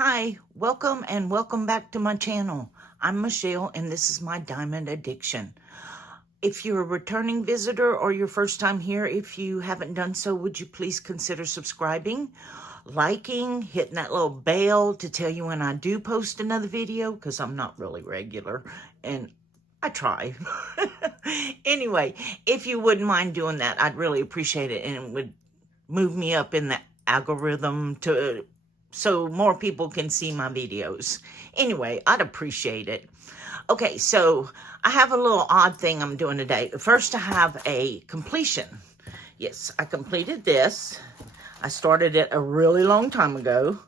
Hi, welcome and welcome back to my channel. I'm Michelle and this is my diamond addiction. If you're a returning visitor or your first time here, if you haven't done so, would you please consider subscribing, liking, hitting that little bell to tell you when I do post another video, because I'm not really regular and I try. Anyway, if you wouldn't mind doing that, I'd really appreciate it, and it would move me up in the algorithm so more people can see my videos. Anyway, I'd appreciate it. Okay, so I have a little odd thing I'm doing today. First, I have a completion. Yes, I completed this. I started it a really long time ago.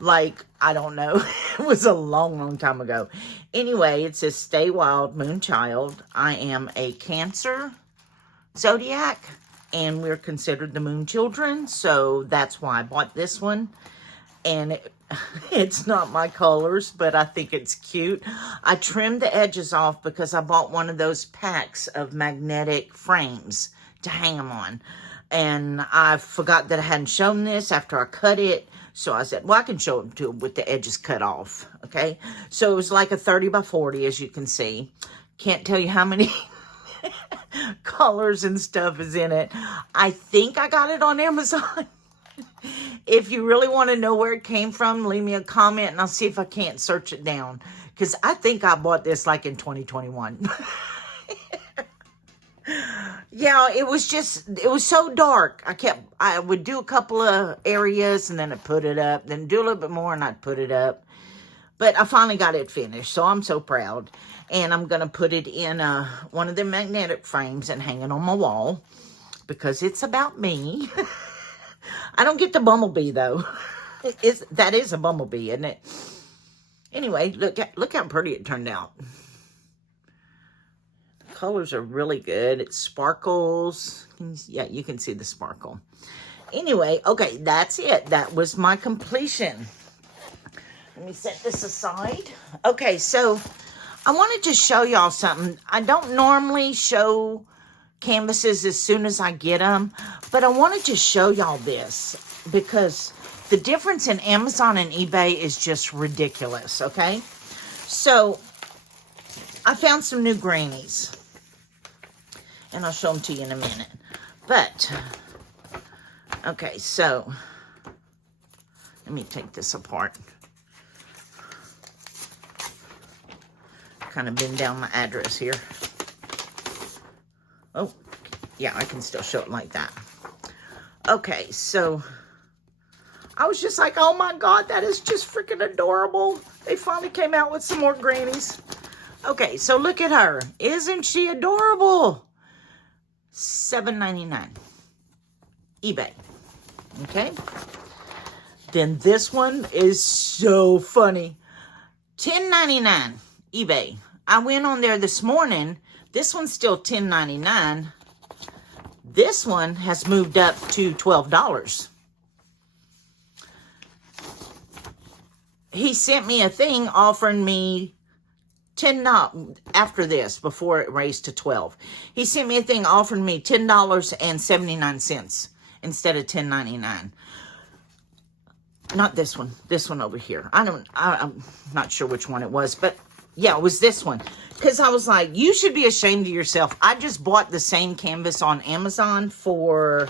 Like, I don't know. It was a long time ago. Anyway, it says, Stay Wild, Moon Child. I am a Cancer zodiac, and we're considered the moon children, so that's why I bought this one. And it's not my colors, but I think it's cute. I trimmed the edges off because I bought one of those packs of magnetic frames to hang them on. And I forgot that I hadn't shown this after I cut it. So I said, well, I can show them to them with the edges cut off. Okay. So it was like a 30 by 40, as you can see. Can't tell you how many colors and stuff is in it. I think I got it on Amazon. If you really want to know where it came from, leave me a comment and I'll see if I can't search it down. Because I think I bought this like in 2021. Yeah, it was so dark. I would do a couple of areas and then I'd put it up. Then do a little bit more and I'd put it up. But I finally got it finished, so I'm so proud. And I'm going to put it in one of the magnetic frames and hang it on my wall because it's about me. I don't get the bumblebee, though. That is a bumblebee, isn't it? Anyway, look how pretty it turned out. The colors are really good. It sparkles. Yeah, you can see the sparkle. Anyway, okay, that's it. That was my completion. Let me set this aside. Okay, so I wanted to show y'all something. I don't normally show canvases as soon as I get them, but I wanted to show y'all this because the difference in Amazon and eBay is just ridiculous, okay? So I found some new grannies, and I'll show them to you in a minute. But, okay, so let me take this apart. Kind of bend down my address here. Oh, yeah, I can still show it like that. Okay, so I was just like, oh my God, that is just freaking adorable. They finally came out with some more grannies. Okay, so look at her. Isn't she adorable? $7.99. eBay. Okay. Then this one is so funny. $10.99. eBay. I went on there this morning. This one's still $10.99. This one has moved up to $12. He sent me a thing offering me $10 after this, before it raised to $12. He sent me a thing offering me $10.79 instead of $10.99. Not this one. This one over here. I'm not sure which one it was, but yeah, it was this one. Because I was like, you should be ashamed of yourself. I just bought the same canvas on Amazon for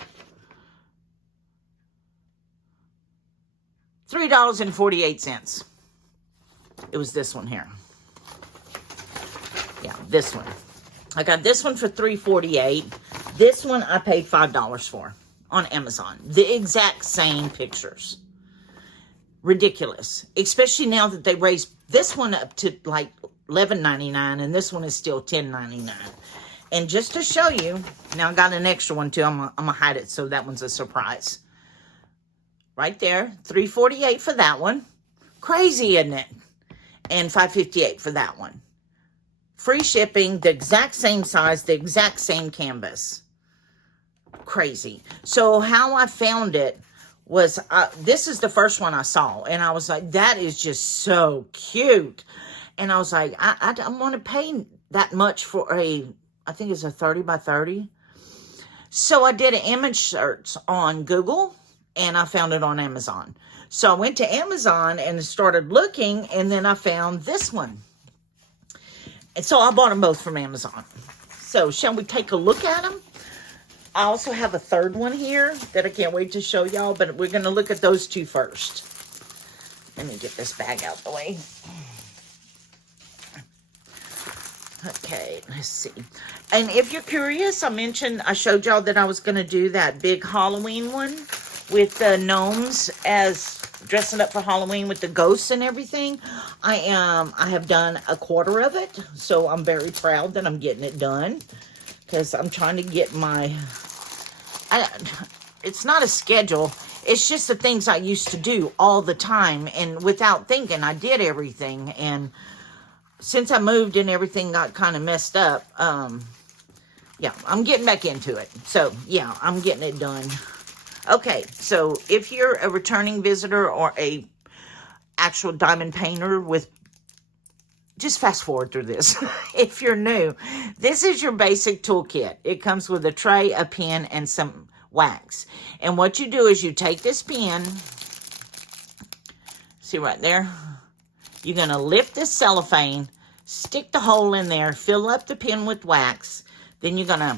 $3.48. It was this one here. Yeah, this one. I got this one for $3.48. This one I paid $5 for on Amazon. The exact same pictures. Ridiculous. Especially now that they raised this one up to like $11.99 and this one is still $10.99. And just to show you, now I got an extra one too. I'm gonna hide it so that one's a surprise. Right there, $3.48 for that one. Crazy, isn't it? And $5.58 for that one. Free shipping, the exact same size, the exact same canvas. Crazy. So how I found it was, this is the first one I saw. And I was like, that is just so cute. And I was like, I don't want to pay that much for I think it's a 30 by 30. So I did an image search on Google. and I found it on Amazon. So I went to Amazon and started looking, and then I found this one. And so I bought them both from Amazon. So shall we take a look at them? I also have a third one here that I can't wait to show y'all, but we're going to look at those two first. Let me get this bag out the way. Okay, let's see. And if you're curious, I showed y'all that I was going to do that big Halloween one with the gnomes as dressing up for Halloween with the ghosts and everything. I have done a quarter of it, so I'm very proud that I'm getting it done, because I'm trying to get it's not a schedule. It's just the things I used to do all the time, and without thinking, I did everything. And since I moved and everything got kind of messed up, yeah, I'm getting back into it. So, yeah, I'm getting it done. Okay, so if you're a returning visitor or a actual diamond painter just fast forward through this. If you're new, this is your basic toolkit. It comes with a tray, a pen, and some wax. And what you do is you take this pen, see right there? You're going to lift this cellophane, stick the hole in there, fill up the pen with wax. Then you're going to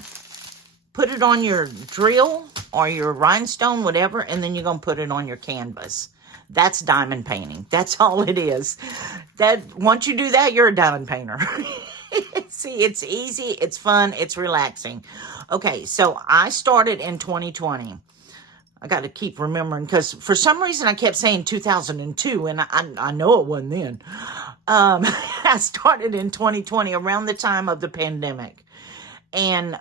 put it on your drill or your rhinestone, whatever, and then you're going to put it on your canvas. That's diamond painting. That's all it is. Once you do that, you're a diamond painter. See, it's easy, it's fun, it's relaxing. Okay, so I started in 2020. I got to keep remembering, because for some reason I kept saying 2002, and I know it wasn't then. I started in 2020, around the time of the pandemic. And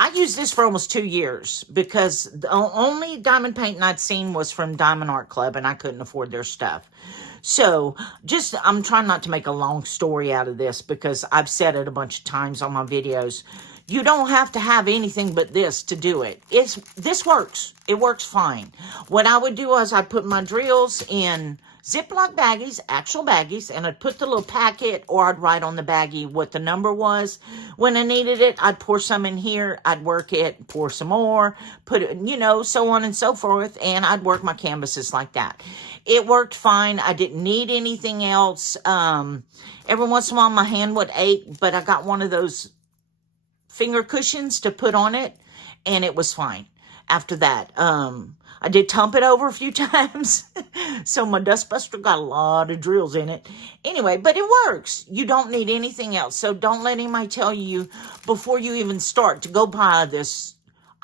I used this for almost 2 years, because the only diamond painting I'd seen was from Diamond Art Club, and I couldn't afford their stuff. So, I'm trying not to make a long story out of this, because I've said it a bunch of times on my videos. You don't have to have anything but this to do it. This works. It works fine. What I would do is I'd put my drills in Ziploc baggies, actual baggies, and I'd put the little packet, or I'd write on the baggie what the number was. When I needed it, I'd pour some in here, I'd work it, pour some more, put it, so on and so forth, and I'd work my canvases like that. It worked fine. I didn't need anything else. Every once in a while, my hand would ache, but I got one of those finger cushions to put on it, and it was fine. After that, I did tump it over a few times, so my dustbuster got a lot of drills in it. Anyway, but it works. You don't need anything else, so don't let anybody tell you before you even start to go buy this.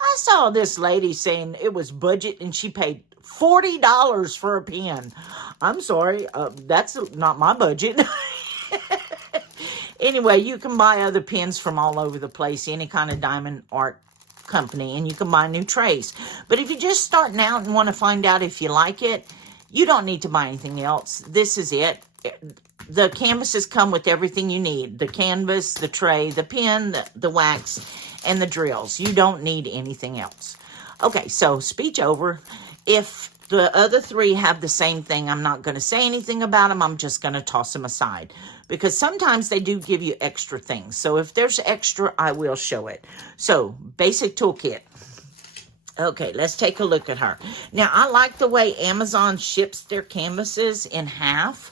I saw this lady saying it was budget, and she paid $40 for a pen. I'm sorry, that's not my budget. Anyway, you can buy other pens from all over the place, any kind of diamond art company, and you can buy new trays. But if you're just starting out and want to find out if you like it, you don't need to buy anything else. This is it. The canvases come with everything you need. The canvas, the tray, the pen, the wax, and the drills. You don't need anything else. Okay, so speech over. If the other three have the same thing, I'm not going to say anything about them. I'm just going to toss them aside, because sometimes they do give you extra things. So if there's extra, I will show it. So, basic toolkit. Okay, let's take a look at her. Now, I like the way Amazon ships their canvases in half.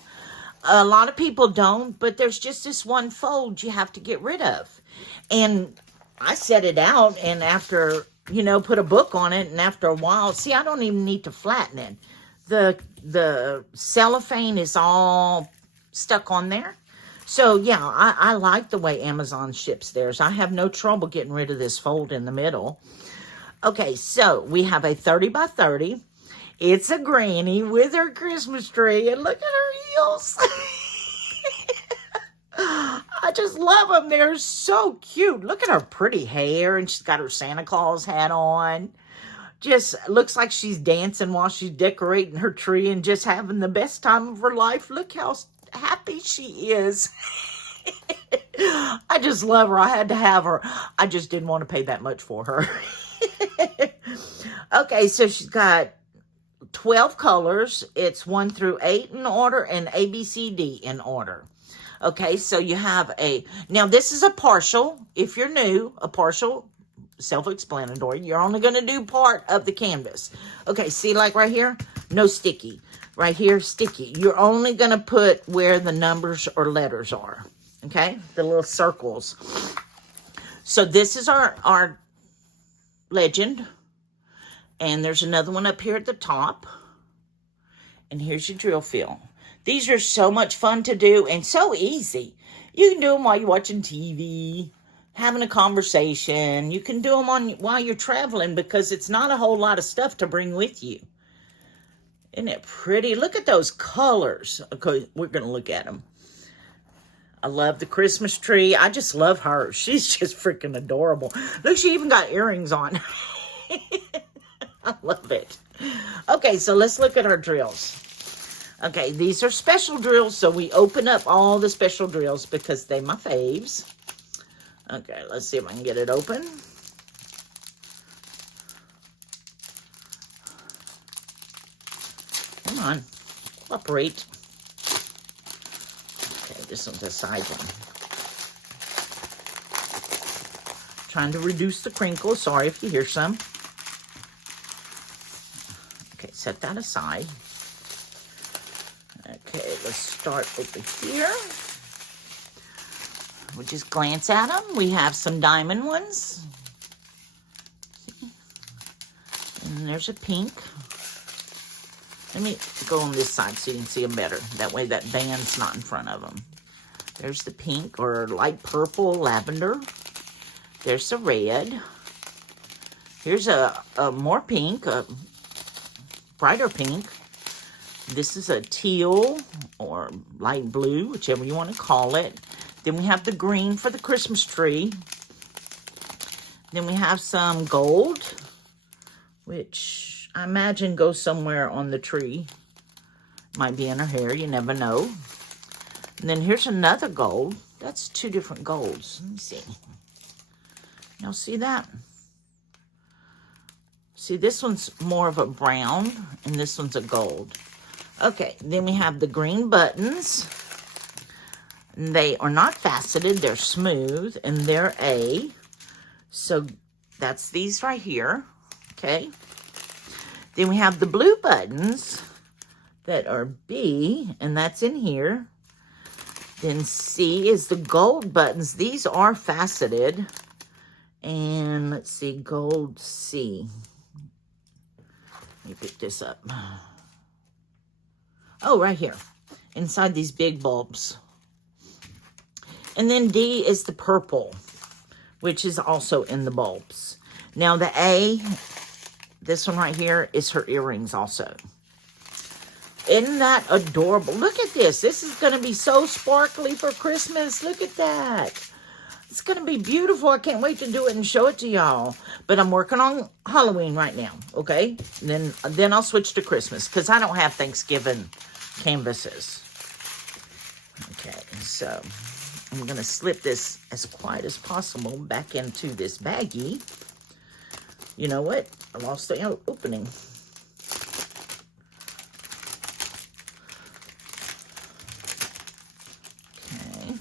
A lot of people don't, but there's just this one fold you have to get rid of. And I set it out, and after, put a book on it, and after a while, see, I don't even need to flatten it. The cellophane is all stuck on there. So, yeah, I like the way Amazon ships theirs. I have no trouble getting rid of this fold in the middle. Okay, so we have a 30 by 30. It's a granny with her Christmas tree, and look at her heels. I just love them. They're so cute. Look at her pretty hair, and she's got her Santa Claus hat on. Just looks like she's dancing while she's decorating her tree and just having the best time of her life. Look how happy she is. I just love her. I had to have her. I just didn't want to pay that much for her. Okay, so she's got 12 colors. It's 1 through 8 in order, and A, B, C, D in order. Okay, so you have now this is a partial. If you're new, a partial self-explanatory. You're only going to do part of the canvas. Okay, see, like right here, no sticky. Right here, sticky. You're only going to put where the numbers or letters are. Okay, the little circles. So this is our legend. And there's another one up here at the top. And here's your drill fill. These are so much fun to do and so easy. You can do them while you're watching TV, having a conversation. You can do them while you're traveling because it's not a whole lot of stuff to bring with you. Isn't it pretty? Look at those colors. Okay, we're going to look at them. I love the Christmas tree. I just love her. She's just freaking adorable. Look, she even got earrings on. I love it. Okay, so let's look at our drills. Okay, these are special drills, so we open up all the special drills because they're my faves. Okay, let's see if I can get it open. Come on, cooperate. Okay, this one's a side one. Trying to reduce the crinkles. Sorry if you hear some. Okay, set that aside. Okay, let's start over here. We'll just glance at them. We have some diamond ones. And there's a pink. Let me go on this side so you can see them better. That way that band's not in front of them. There's the pink or light purple, lavender. There's the red. Here's a more pink, a brighter pink. This is a teal or light blue, whichever you want to call it. Then we have the green for the Christmas tree. Then we have some gold, which I imagine goes somewhere on the tree. Might be in her hair, you never know. And then here's another gold. That's two different golds. Let me see. Y'all see that? See, this one's more of a brown, and this one's a gold. Okay, then we have the green buttons. They are not faceted, they're smooth, and they're A. So that's these right here, okay? Then we have the blue buttons that are B, and that's in here. Then C is the gold buttons. These are faceted. And let's see, gold C. Let me pick this up. Oh, right here, inside these big bulbs. And then D is the purple, which is also in the bulbs. Now the A, this one right here, is her earrings also. Isn't that adorable? Look at this. This is going to be so sparkly for Christmas. Look at that. It's going to be beautiful. I can't wait to do it and show it to y'all. But I'm working on Halloween right now, okay? And then I'll switch to Christmas because I don't have Thanksgiving canvases. Okay, so I'm going to slip this as quiet as possible back into this baggie. You know what? I lost the opening. Okay.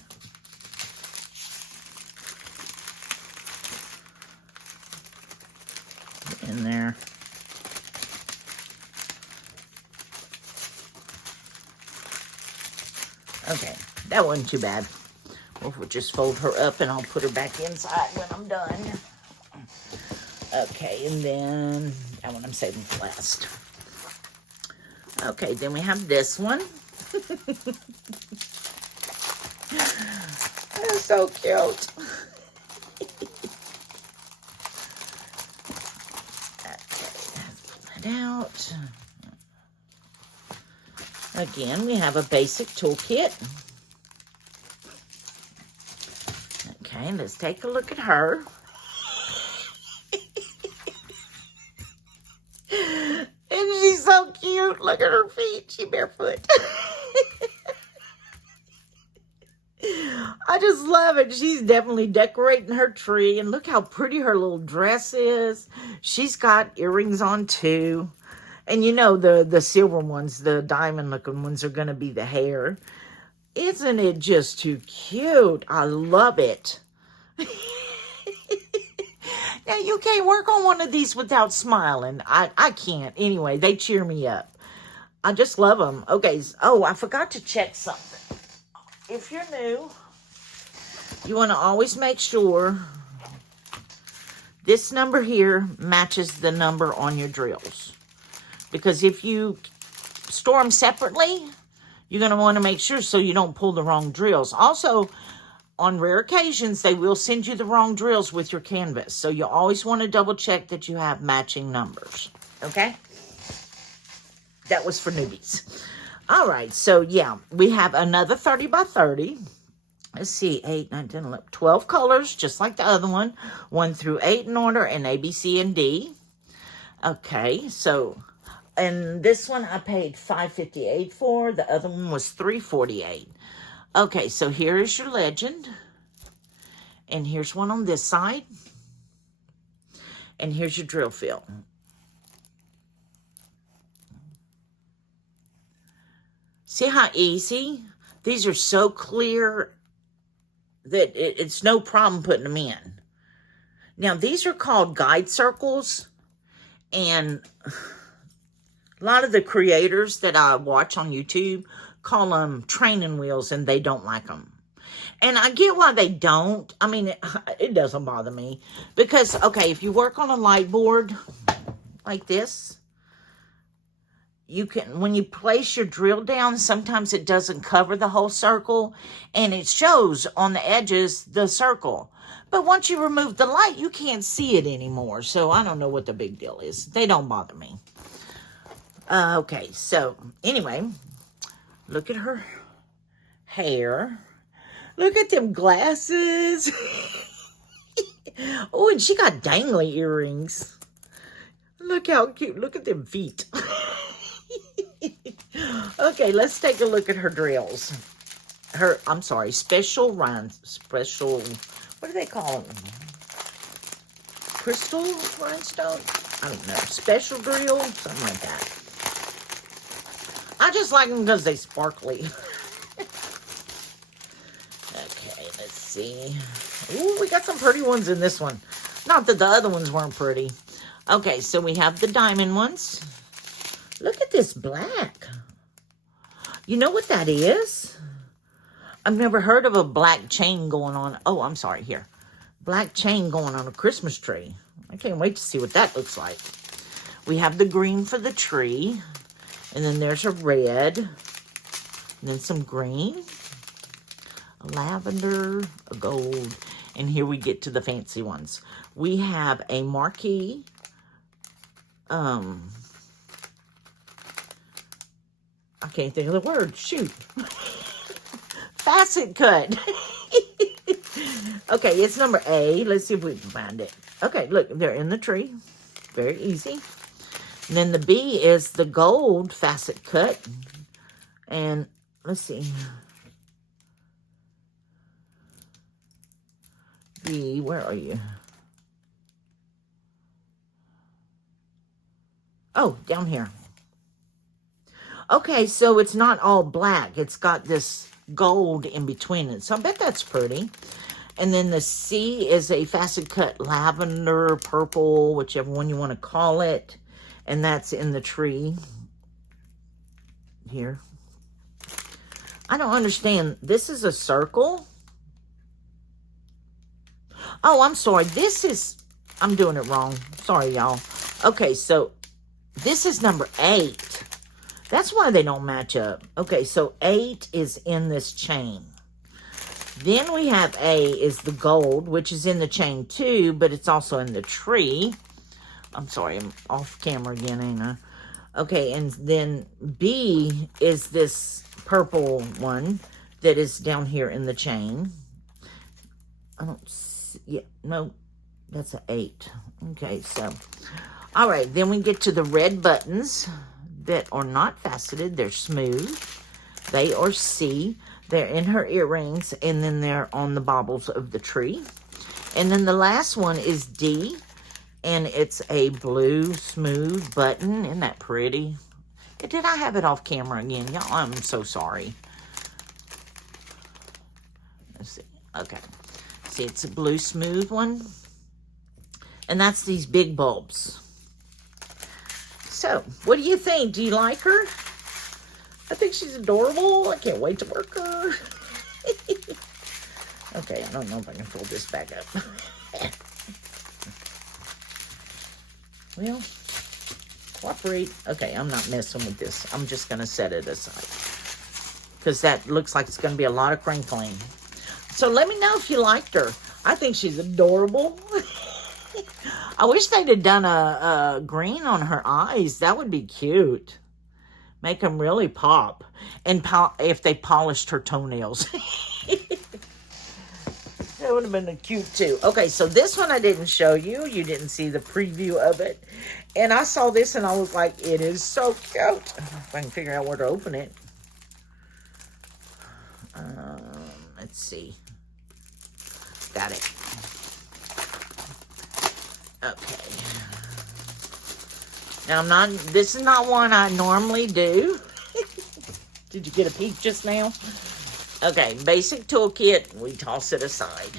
Get in there. Okay, that wasn't too bad. We'll just fold her up and I'll put her back inside when I'm done. Okay, and then that one I'm saving for last. Okay, then we have this one. They're so cute. Okay, pull that out. Again, we have a basic toolkit. Okay, let's take a look at her. And she's so cute. Look at her feet. She's barefoot. I just love it. She's definitely decorating her tree. And look how pretty her little dress is. She's got earrings on too. And you know the silver ones, the diamond looking ones are going to be the hair. Isn't it just too cute? I love it. Now, you can't work on one of these without smiling. I can't. Anyway, they cheer me up. I just love them. Okay. Oh, I forgot to check something. If you're new, you want to always make sure this number here matches the number on your drills. Because if you store them separately, you're going to want to make sure so you don't pull the wrong drills. Also, on rare occasions, they will send you the wrong drills with your canvas. So you always want to double check that you have matching numbers. Okay? That was for newbies. All right. So, yeah, we have another 30 by 30. Let's see, 8, 9, 10, 11, 12 colors, just like the other one. 1 through 8 in order, and A, B, C, and D. Okay, so, and this one I paid $5.58 for. The other one was $3.48. Okay, so here is your legend. And here's one on this side. And here's your drill fill. See how easy? These are so clear that it's no problem putting them in. Now, these are called guide circles. And a lot of the creators that I watch on YouTube call them training wheels, and they don't like them. And I get why they don't. I mean, it doesn't bother me. Because, okay, if you work on a light board like this, you can, when you place your drill down, sometimes it doesn't cover the whole circle, and it shows on the edges the circle. But once you remove the light, you can't see it anymore. So I don't know what the big deal is. They don't bother me. Okay, so anyway, look at her hair. Look at them glasses. Oh, and she got dangly earrings. Look how cute. Look at them feet. Okay, let's take a look at her drills. I'm sorry, special, what do they call them? Crystal rhinestone? I don't know. Special drill? Something like that. I just like them because they sparkly. Okay, let's see. Ooh, we got some pretty ones in this one. Not that the other ones weren't pretty. Okay, so we have the diamond ones. Look at this black. You know what that is? I've never heard of a black chain going on. Oh, I'm sorry, here. Black chain going on a Christmas tree. I can't wait to see what that looks like. We have the green for the tree. And then there's a red. And then some green. A lavender. A gold. And here we get to the fancy ones. We have a marquee. I can't think of the word. Shoot. Facet cut. Okay, it's number A. Let's see if we can find it. Okay, look, they're in the tree. Very easy. And then the B is the gold facet cut. And let's see. B, where are you? Oh, down here. Okay, so it's not all black. It's got this gold in between it. So I bet that's pretty. And then the C is a facet cut lavender, purple, whichever one you want to call it. And that's in the tree here. I don't understand. This is a circle. Oh, I'm sorry. This is, I'm doing it wrong. Sorry, y'all. Okay, so this is number 8. That's why they don't match up. Okay, so 8 is in this chain. Then we have A is the gold, which is in the chain too, but it's also in the tree. I'm sorry, I'm off camera again, ain't I? Okay, and then B is this purple one that is down here in the chain. I don't see, yeah, no, that's an 8. Okay, so, all right, then we get to the red buttons that are not faceted. They're smooth. They are C. They're in her earrings, and then they're on the baubles of the tree. And then the last one is D, and it's a blue smooth button. Isn't that pretty? Did I have it off camera again? Y'all, I'm so sorry. Let's see. Okay. See, it's a blue smooth one. And that's these big bulbs. So, what do you think? Do you like her? I think she's adorable. I can't wait to work her. Okay, I don't know if I can pull this back up. Well, cooperate. Okay, I'm not messing with this. I'm just going to set it aside. Because that looks like it's going to be a lot of crinkling. So let me know if you liked her. I think she's adorable. I wish they'd have done a green on her eyes. That would be cute. Make them really pop. And if they polished her toenails. That would have been cute too. Okay, so this one I didn't show you. You didn't see the preview of it. And I saw this and I was like, it is so cute. If I can figure out where to open it. Let's see. Got it. Okay. Now this is not one I normally do. Did you get a peek just now? Okay, basic toolkit. We toss it aside.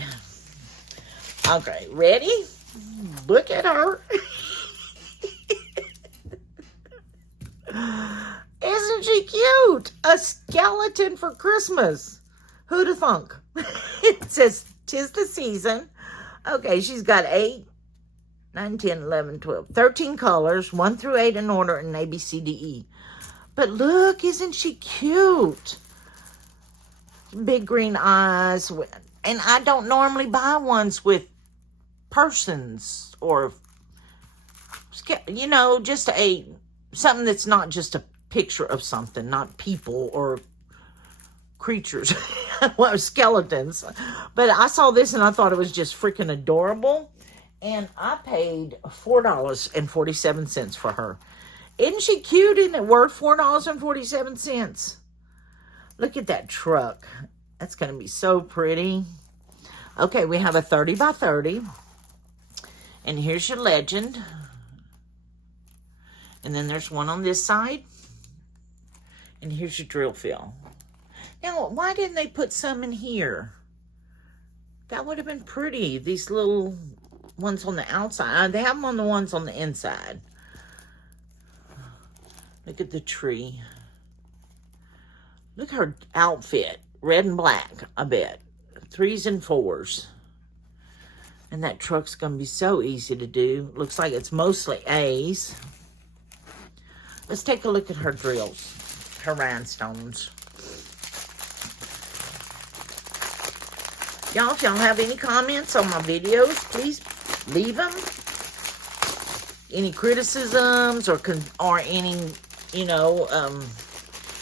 Okay, ready? Look at her. Isn't she cute? A skeleton for Christmas. Who'd have thunk? It says, 'tis the season. Okay, she's got 8, 9, 10, 11, 12, 13 colors, 1 through 8 in order, and A, B, C, D, E. But look, isn't she cute? Big green eyes. And I don't normally buy ones with persons or, you know, just something that's not just a picture of something, not people or creatures, well, skeletons. But I saw this and I thought it was just freaking adorable. And I paid $4.47 for her. Isn't she cute? Isn't it worth $4.47? Look at that truck. That's going to be so pretty. Okay, we have a 30 by 30. And here's your legend. And then there's one on this side. And here's your drill fill. Now, why didn't they put some in here? That would have been pretty. These little ones on the outside. They have them on the ones on the inside. Look at the tree. Look at her outfit. Red and black, I bet. 3s and 4s. And that truck's going to be so easy to do. Looks like it's mostly A's. Let's take a look at her drills. Her rhinestones. Y'all, if y'all have any comments on my videos, please leave them. Any criticisms or any, you know,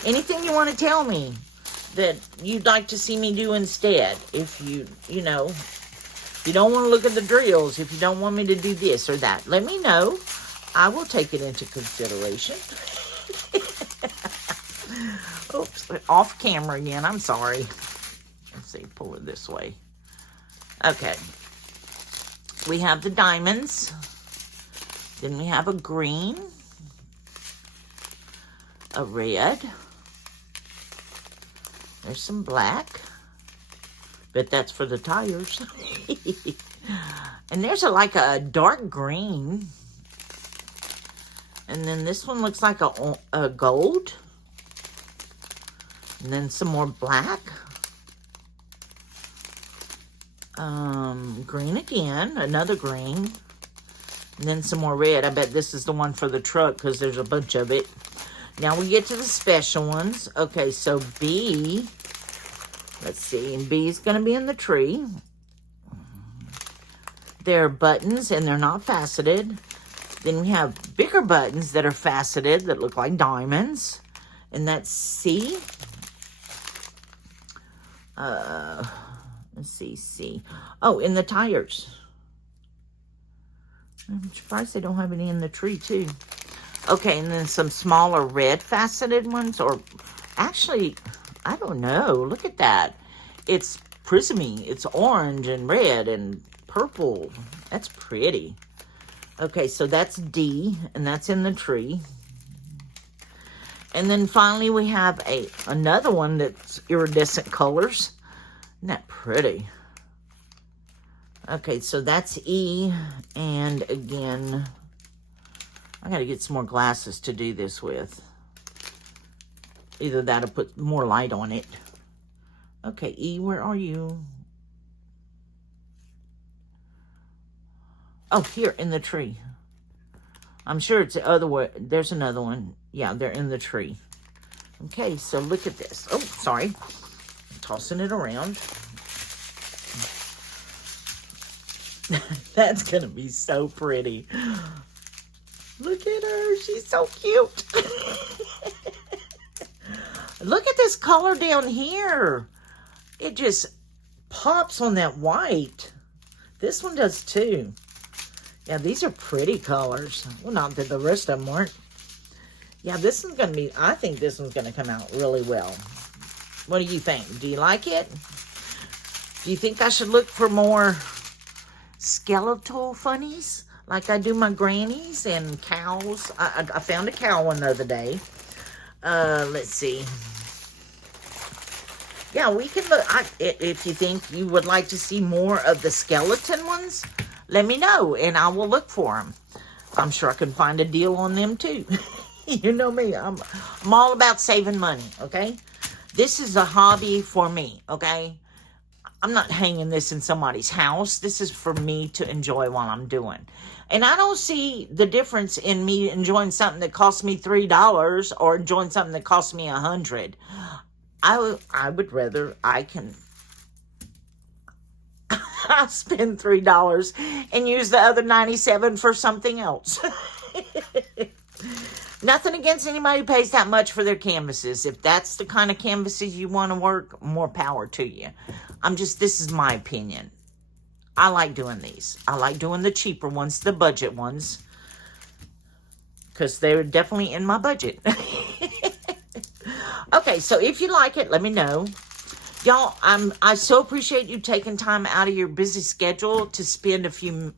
anything you want to tell me that you'd like to see me do instead. If you know, if you don't want to look at the drills, if you don't want me to do this or that, let me know. I will take it into consideration. Oops, off camera again. I'm sorry. Let's see, pull it this way. Okay. We have the diamonds. Then we have a green. A red. There's some black. But that's for the tires. And there's like a dark green. And then this one looks like a gold. And then some more black. Green again. Another green. And then some more red. I bet this is the one for the truck because there's a bunch of it. Now we get to the special ones. Okay, so B. Let's see. And B is going to be in the tree. They're buttons and they're not faceted. Then we have bigger buttons that are faceted that look like diamonds. And that's C. Let's see, C. Oh, in the tires. I'm surprised they don't have any in the tree, too. Okay, and then some smaller red faceted ones. Or actually, I don't know. Look at that. It's prismy. It's orange and red and purple. That's pretty. Okay, so that's D, and that's in the tree. And then finally we have another one that's iridescent colors. Isn't that pretty? Okay, so that's E. And again, I got to get some more glasses to do this with. Either that or put more light on it. Okay, E, where are you? Oh, here in the tree. I'm sure it's the other way. There's another one. Yeah, they're in the tree. Okay, so look at this. Oh, sorry. I'm tossing it around. That's going to be so pretty. Look at her. She's so cute. Look at this color down here. It just pops on that white. This one does too. Yeah, these are pretty colors. Well, not that the rest of them weren't. Yeah, this one's going to be, I think this one's going to come out really well. What do you think? Do you like it? Do you think I should look for more skeletal funnies? Like I do my grannies and cows. I found a cow one the other day. Let's see. Yeah, we can look. If you think you would like to see more of the skeleton ones, let me know, and I will look for them. I'm sure I can find a deal on them, too. You know me. I'm all about saving money, okay? This is a hobby for me, okay? I'm not hanging this in somebody's house. This is for me to enjoy while I'm doing. And I don't see the difference in me enjoying something that cost me $3 or enjoying something that cost me $100. I would rather I'll spend $3 and use the other $97 for something else. Nothing against anybody who pays that much for their canvases. If that's the kind of canvases you want to work, more power to you. This is my opinion. I like doing these. I like doing the cheaper ones, the budget ones, because they're definitely in my budget. Okay, so if you like it, let me know. Y'all, I so appreciate you taking time out of your busy schedule to spend a few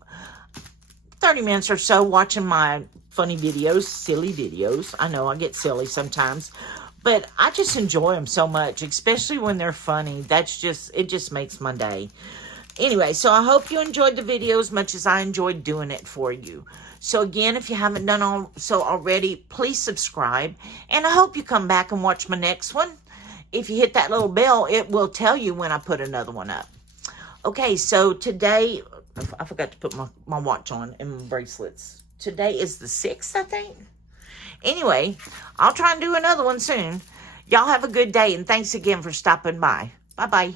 30 minutes or so watching my funny videos, silly videos. I know I get silly sometimes, but I just enjoy them so much, especially when they're funny. It just makes my day. Anyway, so I hope you enjoyed the video as much as I enjoyed doing it for you. So again, if you haven't done so already, please subscribe. And I hope you come back and watch my next one. If you hit that little bell, it will tell you when I put another one up. Okay, so today, I forgot to put my watch on and my bracelets. Today is the 6th, I think. Anyway, I'll try and do another one soon. Y'all have a good day, and thanks again for stopping by. Bye-bye.